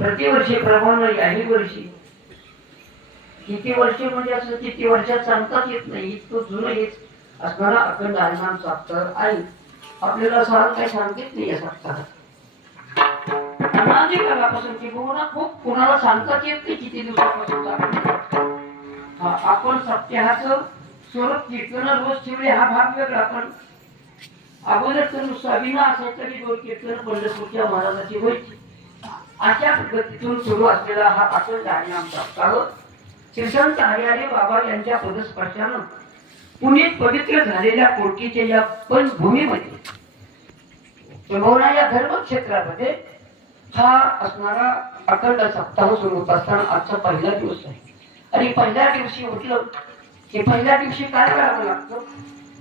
प्रतिवर्षी प्रमाण याही वर्षी. किती वर्ष म्हणजे असं किती वर्षात सांगताच येत नाही इतकं जुनं हेच असणारा अखंड हरिनाम सप्ताह आहे. आपल्याला सहज काही सांगित नाही या सप्ताहात अनादी काळापासून किंवा खूप कोणाला सांगताच येत नाही किती दिवसापासून आपण. सप्ताहाचं स्वरूप कीर्तन रोज ठेवले हा भाग वेगळा पण अगोदर तर नुसता विना असेल तरी दोन कीर्तन पंढरपूरच्या महाराजाची व्हायची अशा पद्धतीतून सुरू असलेला हा अखंड आमचा. सप्ताह श्रीसंत हरिहरी बाबा यांच्या पदस्पर्शानं पुण्यात पवित्र झालेल्या कोटीच्या या पण भूमीमध्ये या धर्मक्षेत्रामध्ये हा असणारा अखंड सप्ताह सुरू होत असताना आजचा पहिला दिवस आहे. आणि पहिल्या दिवशी उठलं की पहिल्या दिवशी काय करावं लागतं?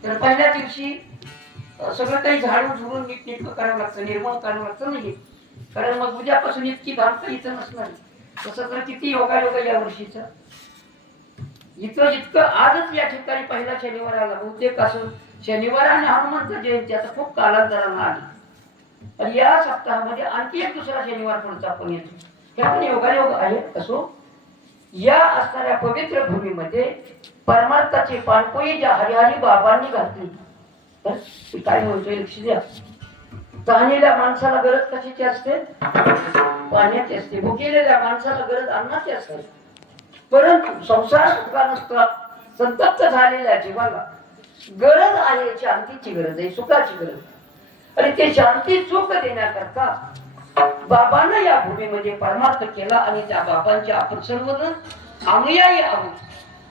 तर पहिल्या दिवशी सगळं काही झाडून झुडून नीट नीटकं करावं लागतं निर्मळ करावं लागतं नाही. कारण मग उद्यापासून इतकी धामता इथं नसणार तसं तर किती योगा योगा या वर्षीचा. इथं जितकं आजच या ठिकाणी पहिला शनिवार आला बहुतेक असं शनिवार आणि हनुमंत जयंती आता खूप कालांतरानं आली. आणि या सप्ताहामध्ये आणखी एक दुसरा शनिवार पुढचा पण येतो. हे पण योगायोग आहे असो. या असणाऱ्या पवित्र भूमीमध्ये परमार्थाची पाणपोई ज्या हरिहरी बाबांनी घातली. तर ती काय म्हणतोय लक्ष द्या. तहानेल्या माणसाला गरज कशाची असते? पाण्याची असते. भुकेलेल्या माणसाला गरज अन्नाची असते. परंतु संसार सुखा नसता संतप्त झालेल्या जीवाला गरज आहे शांतीची गरज आहे सुखाची गरज. आणि ते शांती सुख देण्याकरता बाबांना या भूमीमध्ये परमार्थ केला आणि त्या बाबांच्या आपण सर्वजण अनुयायी आहोत.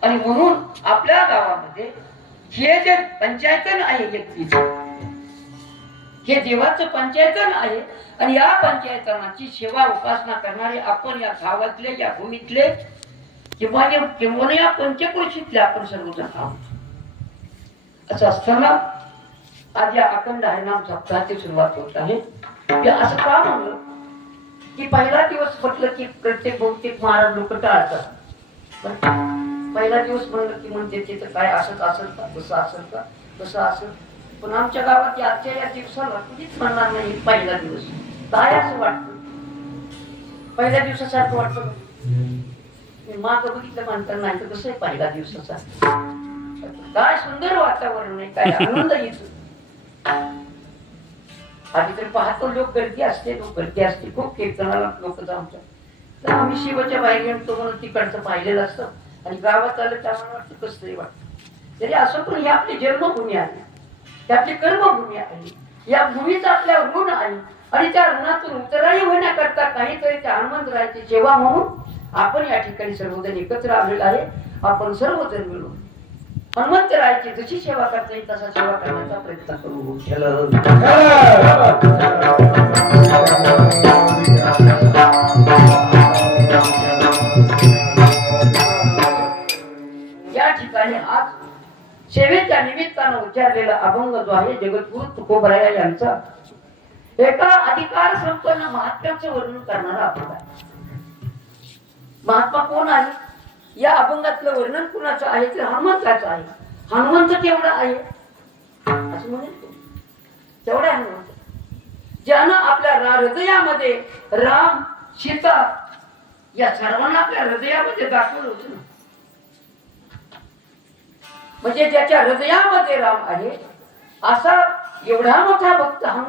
आणि म्हणून आपल्या गावामध्ये हे जे पंचायतन आहे व्यक्तीचं हे देवाचं पंचायतन आहे. आणि या पंचायतनाची सेवा उपासना करणारे आपण या गावातले या भूमीतले किंवा किंवा या पंचकृषीतले आपण सर्वजण आहोत. असं असताना आज या अखंड हरिनाम सप्ताहाची सुरुवात होत आहे. असं का म्हणलं? की पहिला दिवस म्हटलं की प्रत्येक बहुतेक महाराज लोक टाळतात. पण पहिला दिवस म्हणलं की म्हणते तिथं काय असत असेल का? कसं असेल का? कसं असेल पण आमच्या गावात आजच्या या दिवसाला कुणीच म्हणणार नाही पहिला दिवस. काय असं वाटतं. पहिल्या दिवसासारखं वाटतं. माग मी मागं बघितलं म्हणतात नाही तर कसं आहे पहिला दिवसाचा? काय सुंदर वातावरण आहे काय आनंद येतो आधी तर पाहतो लोक गर्दी असते लोक गर्दी असते. खूप कीर्तनाला लोक जाऊन तर आम्ही शिवाच्या बाहेर तो म्हणून तिकडचं पाहिलेलं असतं. आणि गावात आलं त्यामुळे वाटतं कसं तरी वाटतं. तरी असं पण ही आपली जन्मभूमी आहे. ही आपली कर्मभूमी आहे. या भूमीचा आपल्या ऋण आहे. आणि त्या ऋणातून उतराई होण्याकरता काहीतरी त्या हनुमंतरायाची सेवा म्हणून आपण या ठिकाणी सर्वजण एकत्र आलेलो आहे. आपण सर्वजण मिळून हनुमंतरायाची जशी सेवा करता येईल तसा सेवा करण्याचा प्रयत्न करू. या ठिकाणी आज सेवेच्या निमित्तानं उच्चारलेला अभंग जो आहे जगद्गुरु तुकोबराया यांचा एका अधिकार संपन्न महात्म्याचं वर्णन करणारा अभंग आहे. महात्मा कोण आहे? या अभंगातलं वर्णन कुणाचं आहे? ते हनुमंताचं आहे? हनुमंत केवढा आहे? असं म्हणेल तेवढा आहे हनुमंत. ज्यानं आपल्या हृदयामध्ये राम सीता या सर्वांना आपल्या हृदयामध्ये दाखवलं होतं ना. म्हणजे ज्याच्या हृदयामध्ये राम आहे असा एवढा मोठा भक्त हा